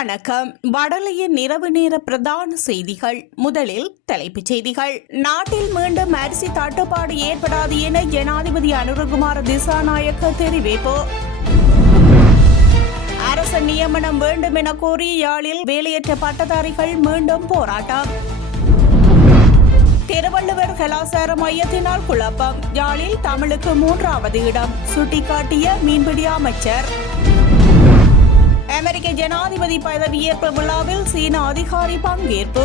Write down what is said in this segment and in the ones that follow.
வணக்கம். வடலையின் இரவு நேர பிரதான செய்திகள். முதலில் தலைப்புச் செய்திகள். நாட்டில் மீண்டும் அரிசி தட்டுப்பாடு ஏற்படாது என ஜனாதிபதி அனுரகுமார திசாநாயக்க தெரிவிப்பு. அரசு நியமனம் வேண்டும் என கோரி யாழில் வேலையற்ற பட்டதாரிகள் மீண்டும் போராட்டம். திருவள்ளுவர் கலாசார மையத்தினால் குழப்பம். யாழில் தமிழுக்கு மூன்றாவது இடம். சுட்டிக்காட்டிய மீன்பிடி அமைச்சர். அமெரிக்க ஜனாதிபதி பதவியேற்பு விழாவில் சீன அதிகாரி பங்கேற்பு.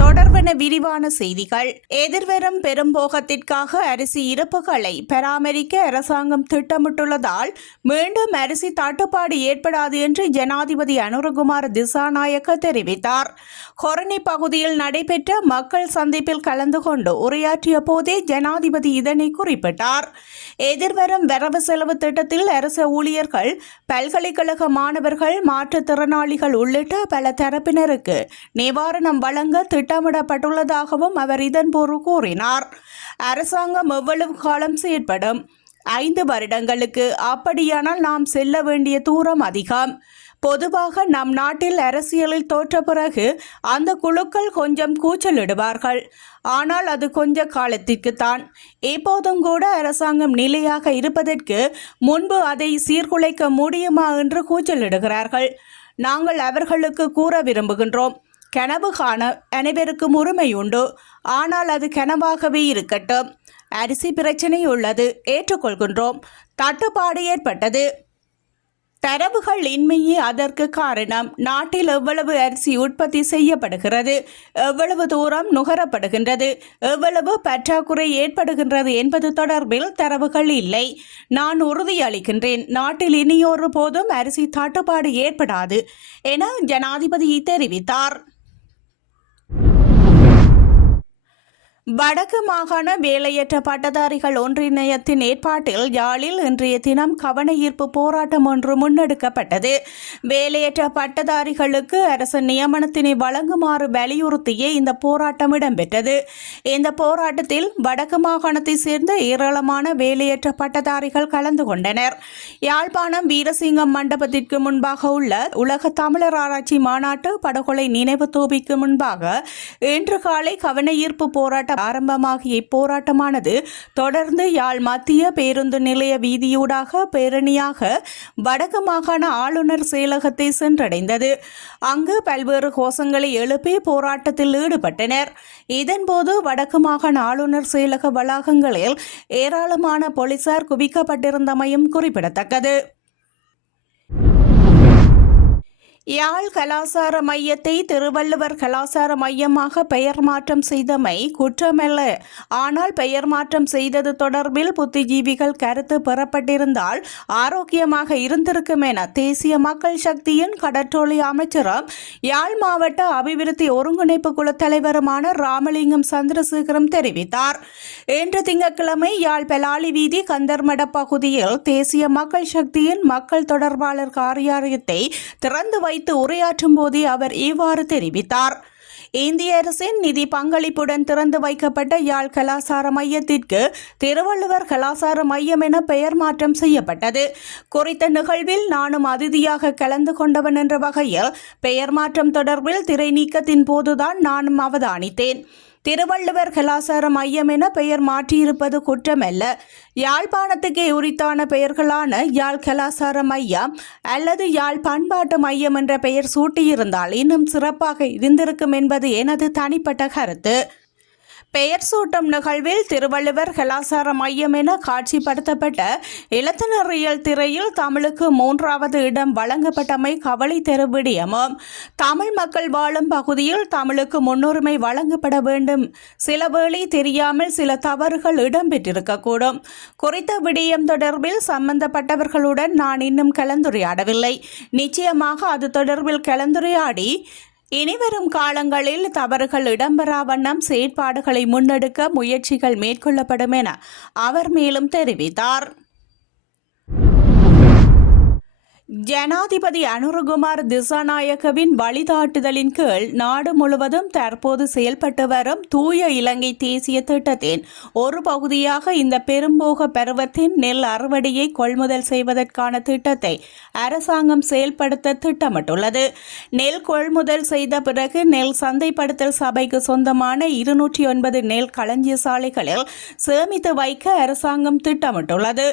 தொடர்பென விரிவான செய்திகள். எதிர்வரும் பெரும்போகத்திற்காக அரிசி இருப்புகளை பராமரிக்க அரசாங்கம் திட்டமிட்டுள்ளதால் மீண்டும் அரிசி தட்டுப்பாடு ஏற்படாது என்று ஜனாதிபதி அனுரகுமார் திசாநாயக்க தெரிவித்தார். கொரணி பகுதியில் நடைபெற்ற மக்கள் சந்திப்பில் கலந்து கொண்டு உரையாற்றிய போதே ஜனாதிபதி இதனை குறிப்பிட்டார். எதிர்வரும் வரவு செலவு திட்டத்தில் அரசு ஊழியர்கள் பல்கலைக்கழக மாணவர்கள் மாற்றுத்திறனாளிகள் உள்ளிட்ட பல தரப்பினருக்கு நிவாரணம் வழங்க திட்டமிடப்பட்டுள்ளதாகவும் அவர் இதன்போது கூறினார். அரசாங்கம் எவ்வளவு காலம் செயற்படும்? ஐந்து வருடங்களுக்கு அப்படியானால் நாம் செல்ல வேண்டிய தூரம் அதிகம். பொதுவாக நம் நாட்டில் அரசியலில் தோற்ற பிறகு அந்த குழுக்கள் கொஞ்சம் கூச்சலிடுவார்கள். ஆனால் அது கொஞ்ச காலத்திற்குத்தான். எப்போதும் கூட அரசாங்கம் நிலையாக இருப்பதற்கு முன்பு அதை சீர்குலைக்க முடியுமா என்று கூச்சலிடுகிறார்கள். நாங்கள் அவர்களுக்கு கூற விரும்புகின்றோம். கனவு காண அனைவருக்கும் உரிமை உண்டு ஆனால் அது கனவாகவே இருக்கட்டும். அரிசி பிரச்சனை உள்ளது. ஏற்றுக்கொள்கின்றோம். தட்டுப்பாடு ஏற்பட்டது. தரவுகள் இன்மையே அதற்கு காரணம். நாட்டில் எவ்வளவு அரிசி உற்பத்தி செய்யப்படுகிறது? எவ்வளவு தூரம் நுகரப்படுகின்றது? எவ்வளவு பற்றாக்குறை ஏற்படுகின்றது என்பது தொடர்பில் தரவுகள் இல்லை. நான் உறுதியளிக்கின்றேன். நாட்டில் இனியொரு போதும் அரிசி தட்டுப்பாடு ஏற்படாது என ஜனாதிபதி தெரிவித்தார். வடக்கு மாகாண வேலையற்ற பட்டதாரிகள் ஒன்றிணையத்தின் ஏற்பாட்டில் யாழில் இன்றைய தினம் கவன ஈர்ப்பு போராட்டம் ஒன்று முன்னெடுக்கப்பட்டது. வேலையற்ற பட்டதாரிகளுக்கு அரசு நியமனத்தினை வழங்குமாறு வலியுறுத்தியே இந்த போராட்டம் இடம்பெற்றது. இந்த போராட்டத்தில் வடக்கு மாகாணத்தை சேர்ந்த ஏராளமான வேலையற்ற பட்டதாரிகள் கலந்து கொண்டனர். யாழ்ப்பாணம் வீரசிங்கம் மண்டபத்திற்கு முன்பாக உள்ள உலக தமிழர் ஆராய்ச்சி மாநாட்டு படுகொலை நினைவு தூபிக்கு முன்பாக இன்று காலை கவன ஈர்ப்பு போராட்டம் ஆரம்பமாகிய இப்போராட்டமானது தொடர்ந்து யாழ் மத்திய பேருந்து நிலைய வீதியூடாக பேரணியாக வடக்கு மாகாண ஆளுநர் செயலகத்தை சென்றடைந்தது. அங்கு பல்வேறு கோஷங்களை எழுப்பி போராட்டத்தில் ஈடுபட்டனர். இதன்போது வடக்கு மாகாண ஆளுநர் செயலக வளாகங்களில் ஏராளமான போலீசார் குவிக்கப்பட்டிருந்தமையும் குறிப்பிடத்தக்கது. யாழ் கலாசார மையத்தை திருவள்ளுவர் கலாசார மையமாக பெயர் மாற்றம் செய்தமை குற்றமல்ல. ஆனால் பெயர் மாற்றம் செய்தது தொடர்பில் புத்திஜீவிகள் கருத்து பெறப்பட்டிருந்தால் ஆரோக்கியமாக இருந்திருக்கும் என தேசிய மக்கள் சக்தியின் கடற்றொழி அமைச்சரும் யாழ் மாவட்ட அபிவிருத்தி ஒருங்கிணைப்பு குழு தலைவருமான ராமலிங்கம் சந்திரசேகரம் தெரிவித்தார். இன்று திங்கட்கிழமை யாழ் பெலாலி வீதி கந்தர்மட பகுதியில் தேசிய மக்கள் சக்தியின் மக்கள் தொடர்பாளர் காரியாலயத்தை திறந்து வைத்து உரையாற்றும் போதே அவர் இவ்வாறு தெரிவித்தார். இந்திய அரசின் நிதி பங்களிப்புடன் திறந்து வைக்கப்பட்ட யாழ் கலாசார மையத்திற்கு திருவள்ளுவர் கலாசார மையம் என பெயர் மாற்றம் செய்யப்பட்டது. குறித்த நிகழ்வில் நானும் அதிதியாக கலந்து கொண்டவன் என்ற வகையில் பெயர் மாற்றம் தொடர்பில் திரை நீக்கத்தின் போதுதான் நானும் அவதானித்தேன். திருவள்ளுவர் கலாசார மையம் என பெயர் மாற்றியிருப்பது குற்றமல்ல. யாழ்ப்பாணத்துக்கே உரித்தான பெயர்களான யாழ் கலாசார மையம் அல்லது யாழ் பண்பாட்டு மையம் என்ற பெயர் சூட்டியிருந்தால் இன்னும் சிறப்பாக இருந்திருக்கும் என்பது எனது தனிப்பட்ட கருத்து. பெயர் சூட்டும் நிகழ்வில் திருவள்ளுவர் கலாசார மையம் என காட்சிப்படுத்தப்பட்ட இலத்தினரியல் திரையில் தமிழுக்கு மூன்றாவது இடம் வழங்கப்பட்டமை கவலை தரும் விடயமும். தமிழ் மக்கள் வாழும் பகுதியில் தமிழுக்கு முன்னுரிமை வழங்கப்பட வேண்டும். சில வேளை தெரியாமல் சில தவறுகள் இடம்பெற்றிருக்கக்கூடும். குறித்த விடயம் தொடர்பில் சம்பந்தப்பட்டவர்களுடன் நான் இன்னும் கலந்துரையாடவில்லை. நிச்சயமாக அது தொடர்பில் கலந்துரையாடி இனிவரும் காலங்களில் தவறுகள் இடம்பெறா வண்ணம் செயற்பாடுகளை முன்னெடுக்க முயற்சிகள் மேற்கொள்ளப்படும் என அவர் மேலும் தெரிவித்தார். ஜனாதிபதி அனுரகுமார் திசாநாயகவின் வழிகாட்டுதலின் கீழ் நாடு முழுவதும் தற்போது செயல்பட்டு வரும் தூய இலங்கை தேசிய திட்டத்தின் ஒரு பகுதியாக இந்த பெரும்போக பருவத்தின் நெல் அறுவடையை கொள்முதல் செய்வதற்கான திட்டத்தை அரசாங்கம் செயல்படுத்த திட்டமிட்டுள்ளது. நெல் கொள்முதல் செய்த பிறகு நெல் சந்தைப்படுத்தல் சபைக்கு சொந்தமான இருநூற்றி ஒன்பது நெல் களஞ்சிய சாலைகளில் சேமித்து வைக்க அரசாங்கம் திட்டமிட்டுள்ளது.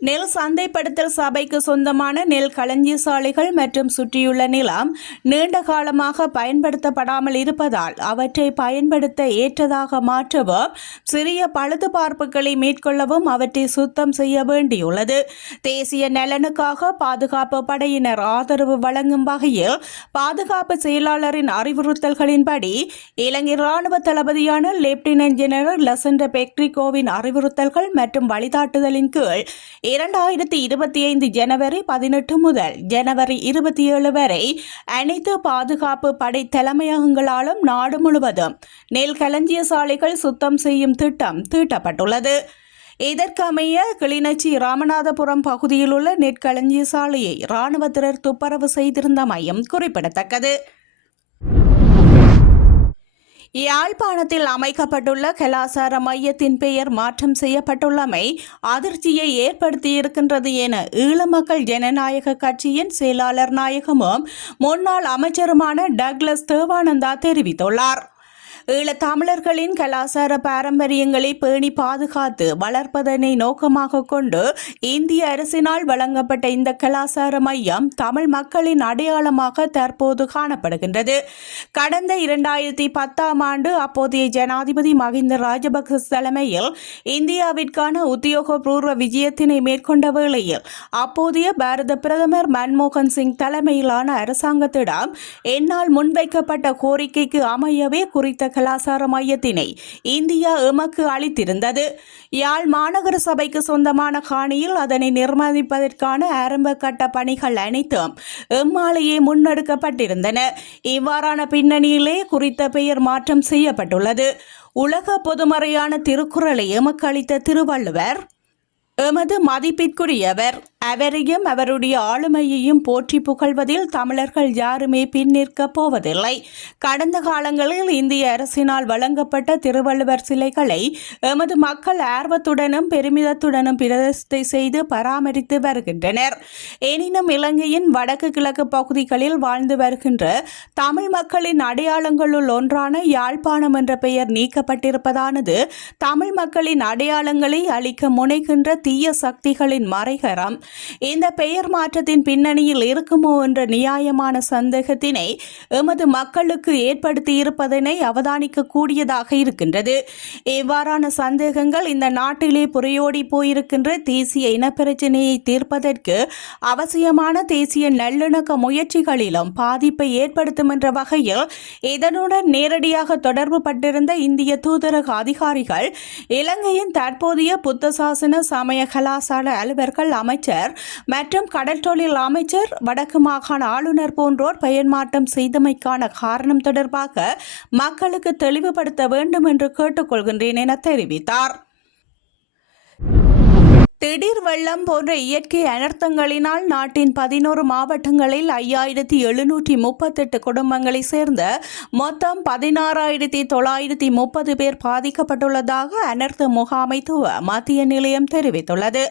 நெல் சந்தைப்படுத்தல் சபைக்கு சொந்தமான நெல் களஞ்சிய சாலைகள் மற்றும் சுற்றியுள்ள நிலம் நீண்ட காலமாக பயன்படுத்தப்படாமல் இருப்பதால் அவற்றை பயன்படுத்த ஏற்றதாக மாற்றவும் சிறிய பழுதுபார்ப்புகளை மேற்கொள்ளவும் அவற்றை சுத்தம் செய்ய வேண்டியுள்ளது. தேசிய நலனுக்காக பாதுகாப்பு படையினர் ஆதரவு வழங்கும் வகையில் பாதுகாப்பு செயலாளரின் அறிவுறுத்தல்களின்படி இலங்கை ராணுவ தளபதியான லெப்டினன்ட் ஜெனரல் லசண்ட பெக்ரிகோவின் அறிவுறுத்தல்கள் மற்றும் வழிகாட்டுதலின் கீழ் இரண்டாயிரத்தி இருபத்தி ஐந்து ஜனவரி பதினெட்டு முதல் ஜனவரி இருபத்தி ஏழு வரை அனைத்து பாதுகாப்பு படை தலைமையகங்களாலும் நாடு முழுவதும் நெல் களஞ்சிய சாலைகள் சுத்தம் செய்யும் திட்டம் தீட்டப்பட்டுள்ளது. இதற்கமைய கிளிநொச்சி ராமநாதபுரம் பகுதியில் உள்ள நெற்களஞ்சிய சாலையை இராணுவத்தினர் துப்பரவு செய்திருந்தமையும் குறிப்பிடத்தக்கது. யாழ்ப்பாணத்தில் அமைக்கப்பட்டுள்ள கலாசார மையத்தின் பெயர் மாற்றம் செய்யப்பட்டுள்ளமை அதிர்ச்சியை ஏற்படுத்தியிருக்கின்றது என ஈழமக்கள் ஜனநாயக கட்சியின் செயலாளர் நாயகமும் முன்னாள் அமைச்சருமான டக்ளஸ் தேவானந்தா தெரிவித்துள்ளார். ஈழத்தமிழர்களின் கலாசார பாரம்பரியங்களை பேணி பாதுகாத்து வளர்ப்பதனை நோக்கமாக கொண்டு இந்திய அரசினால் வழங்கப்பட்ட இந்த கலாசார மையம் தமிழ் மக்களின் அடையாளமாக தற்போது காணப்படுகின்றது. கடந்த இரண்டாயிரத்தி பத்தாம் ஆண்டு அப்போதைய ஜனாதிபதி மஹிந்த ராஜபக்ச தலைமையில் இந்தியாவிற்கான உத்தியோகபூர்வ விஜயத்தினை மேற்கொண்ட வேளையில் அப்போதைய பாரத பிரதமர் மன்மோகன் சிங் தலைமையிலான அரசாங்கத்திடம் என்னால் முன்வைக்கப்பட்ட கோரிக்கைக்கு அமையவே குறித்த கலாசார மையத்தினை இந்தியா எமக்கு அளித்திருந்தது. யாழ் மாநகர சபைக்கு சொந்தமான காணியில் அதனை நிர்மாணிப்பதற்கான ஆரம்ப கட்ட பணிகள் அனைத்தும் எம்மாலேயே முன்னெடுக்கப்பட்டிருந்தன. இவ்வாறான பின்னணியிலே குறித்த பெயர் மாற்றம் செய்யப்பட்டுள்ளது. உலக பொதுமறையான திருக்குறளை எமக்கு அளித்த திருவள்ளுவர் எமது மதிப்பிற்குரியவர். அவரையும் அவருடைய ஆளுமையையும் போற்றி புகழ்வதில் தமிழர்கள் யாருமே பின்னிற்கப் போவதில்லை. கடந்த காலங்களில் இந்திய அரசினால் வழங்கப்பட்ட திருவள்ளுவர் சிலைகளை எமது மக்கள் ஆர்வத்துடனும் பெருமிதத்துடனும் பிரதிஷ்டை செய்து பராமரித்து வருகின்றனர். எனினும் இலங்கையின் வடக்கு கிழக்கு பகுதிகளில் வாழ்ந்து வருகின்ற தமிழ் மக்களின் அடையாளங்களுள் ஒன்றான யாழ்ப்பாணம் என்ற பெயர் நீக்கப்பட்டிருப்பதானது தமிழ் மக்களின் அடையாளங்களை அளிக்க முனைகின்ற தீய சக்திகளின் மறைகரம். இந்த பெயர் மாற்றத்தின் பின்னணியில் இருக்குமோ என்ற நியாயமான சந்தேகத்தினை எமது மக்களுக்கு ஏற்படுத்தி இருப்பதனை இருக்கின்றது. இவ்வாறான சந்தேகங்கள் இந்த நாட்டிலே புரையோடி போயிருக்கின்ற தேசிய இனப்பிரச்சினையை தீர்ப்பதற்கு அவசியமான தேசிய நல்லிணக்க முயற்சிகளிலும் பாதிப்பை ஏற்படுத்தும் என்ற வகையில் இதனுடன் நேரடியாக தொடர்பு பட்டிருந்த இந்திய தூதரக அதிகாரிகள் இலங்கையின் தற்போதைய புத்த சாசன சமய கலாசார அலுவலர்கள் அமைச்சர் மற்றும் கடல் தொழில் அமைச்சர் வடக்கு மாகாண ஆளுநர் போன்றோர் பெயர் மாற்றம் செய்தமைக்கான காரணம் தொடர்பாக மக்களுக்கு தெளிவுபடுத்த வேண்டும் என்று கேட்டுக்கொள்கின்றேன் என தெரிவித்தார். திடீர் வெள்ளம் போன்ற இயற்கை அனர்த்தங்களினால் நாட்டின் பதினோரு மாவட்டங்களில் ஐயாயிரத்தி எழுநூற்றி முப்பத்தெட்டு குடும்பங்களை சேர்ந்த மொத்தம் பதினாறாயிரத்தி தொள்ளாயிரத்தி முப்பது பேர் பாதிக்கப்பட்டுள்ளதாக அனர்த்த முகாமைத்துவ மத்திய நிலையம் தெரிவித்துள்ளது.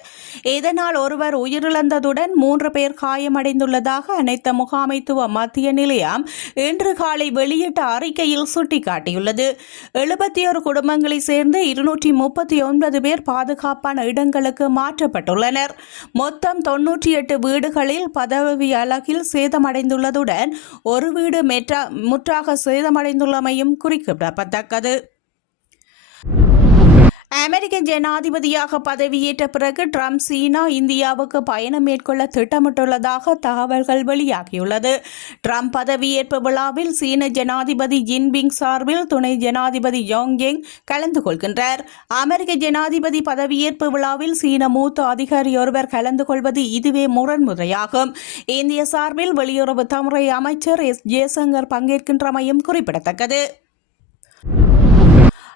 இதனால் ஒருவர் உயிரிழந்ததுடன் மூன்று பேர் காயமடைந்துள்ளதாக அனைத்த முகாமைத்துவ மத்திய நிலையம் இன்று காலை வெளியிட்ட அறிக்கையில் சுட்டிக்காட்டியுள்ளது. எழுபத்தி ஒரு குடும்பங்களை சேர்ந்த இருநூற்றி முப்பத்தி ஒன்பது பேர் பாதுகாப்பான இடங்களுக்கு மாற்றப்பட்டுள்ளனர். மொத்தம் தொன்னூற்றி எட்டு வீடுகளில் பதவி அலகில் சேதமடைந்துள்ளதுடன் ஒரு வீடு மெற்றா முற்றாக சேதமடைந்துள்ளமையும் குறிப்பிடத்தக்கது. அமெரிக்க ஜனாதிபதியாக பதவியேற்ற பிறகு ட்ரம்ப் சீனா இந்தியாவுக்கு பயணம் மேற்கொள்ள திட்டமிட்டுள்ளதாக தகவல்கள் வெளியாகியுள்ளது. ட்ரம்ப் பதவியேற்பு விழாவில் சீன ஜனாதிபதி ஜின்பிங் சார்பில் துணை ஜனாதிபதி யோங் கலந்து கொள்கின்றார். அமெரிக்க ஜனாதிபதி பதவியேற்பு விழாவில் சீன மூத்த அதிகாரி ஒருவர் கலந்து கொள்வது இதுவே முரண்முறையாகும் இந்திய சார்பில் வெளியுறவு துறை அமைச்சர் எஸ் ஜெயசங்கர் பங்கேற்கின்றமையும் குறிப்பிடத்தக்கது.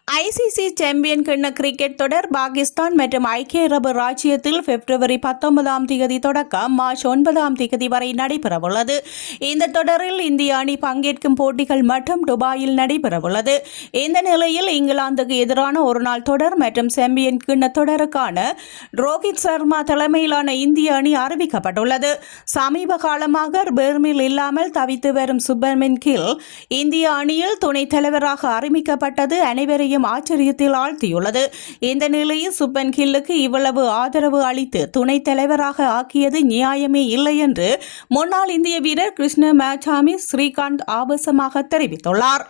ஐசிசி சாம்பியன் கிண்ண கிரிக்கெட் தொடர் பாகிஸ்தான் மற்றும் ஐக்கிய அரபு ராஜ்யத்தில் பிப்ரவரி பத்தொன்பதாம் தேதி தொடக்கம் மார்ச் ஒன்பதாம் தேதி வரை நடைபெறவுள்ளது. இந்த தொடரில் இந்திய அணி பங்கேற்கும் போட்டிகள் மட்டும் துபாயில் நடைபெறவுள்ளது. இந்த நிலையில் இங்கிலாந்துக்கு எதிரான ஒருநாள் தொடர் மற்றும் சாம்பியன் கிண்ண தொடருக்கான ரோஹித் சர்மா தலைமையிலான இந்திய அணி அறிவிக்கப்பட்டுள்ளது. சமீப காலமாக பெர்மில் இல்லாமல் தவித்து வரும் சுப்பர்மின் கில் இந்திய அணியில் துணைத் தலைவராக அறிவிக்கப்பட்டது அனைவரையும் அவரையும் ஆச்சரியத்தில் ஆழ்த்தியுள்ளது இந்த நிலையில் சுப்பன் கில்லுக்கு இவ்வளவு ஆதரவு அளித்து துணைத் தலைவராக ஆக்கியது நியாயமே இல்லை என்று முன்னாள் இந்திய வீரர் கிருஷ்ண மேச்சாமி ஸ்ரீகாந்த் ஆபாசமாக தெரிவித்துள்ளார்